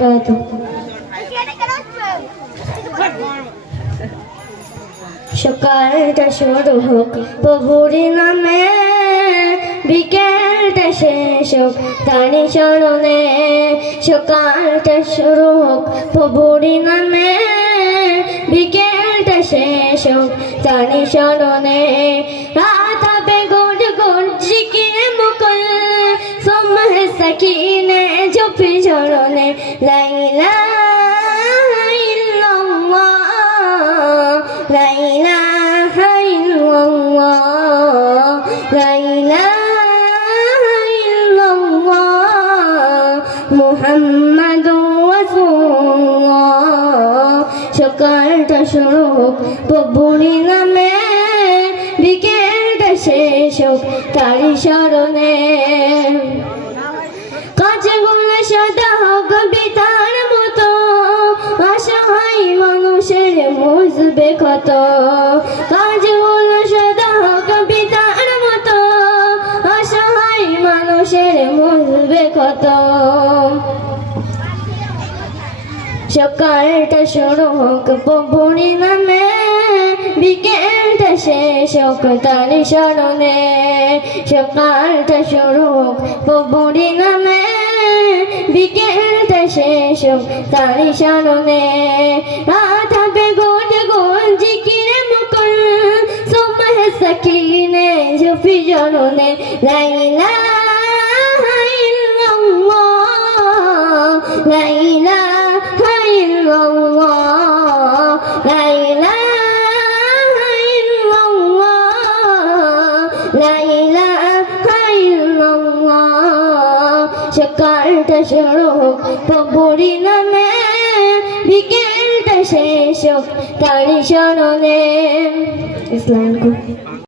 বারাকাতুহু। সকালটা শুরু হোক প্রভুর নামে, বিকেলটা শেষ হোক তারি চরণে। সকালটা শুরু হোক প্রভুর নামে, বিকেলটা শেষ হোক তারি চরণে। রাত হবে গুড গুড জিকিরে মুকুল, সুবহ সাকিনে জপি চরণে। লা ইলাহা ইল্লাল্লাহ, লা ইলাহা ইল্লাল্লাহ, লা ইলাহা ইল্লাল্লাহ, মুহাম্মাদুর রাসূলুল্লাহ। সকালটা শুরু হোক প্রভুর নামে, বিকেলটা শেষ হোক তারি শরণে। কাজগুলো সাদা হোক বিতার মতো, অসহায় মানুষের মুজবে কত। কাজগুলো সাদা হোক বিতার মতো, অসহায় মানুষের মুজবে কত। সকালটা শুরু হোক প্রভুর নামে, বিকেলটা শেষ হোক তারি শরণে। সকালটা শুরু হোক প্রভুর নামে, বিকেলটা শেষ হোক তারি শরণে। রাত হবে গুড গুড জিকিরে মুকুল, সুবহ সাকিনে জপি চরণে। লা ইলাহা ইল্লাল্লাহ, লা ইলাহা ইল্লাল্লাহ, লা ইলাহা ইল্লাল্লাহ, লা ইলাহা ইল্লাল্লাহ। সকালটা শুরু হোক প্রভুর নামে, বিকেলটা শেষ হোক তারি শরণে। ইসলাম।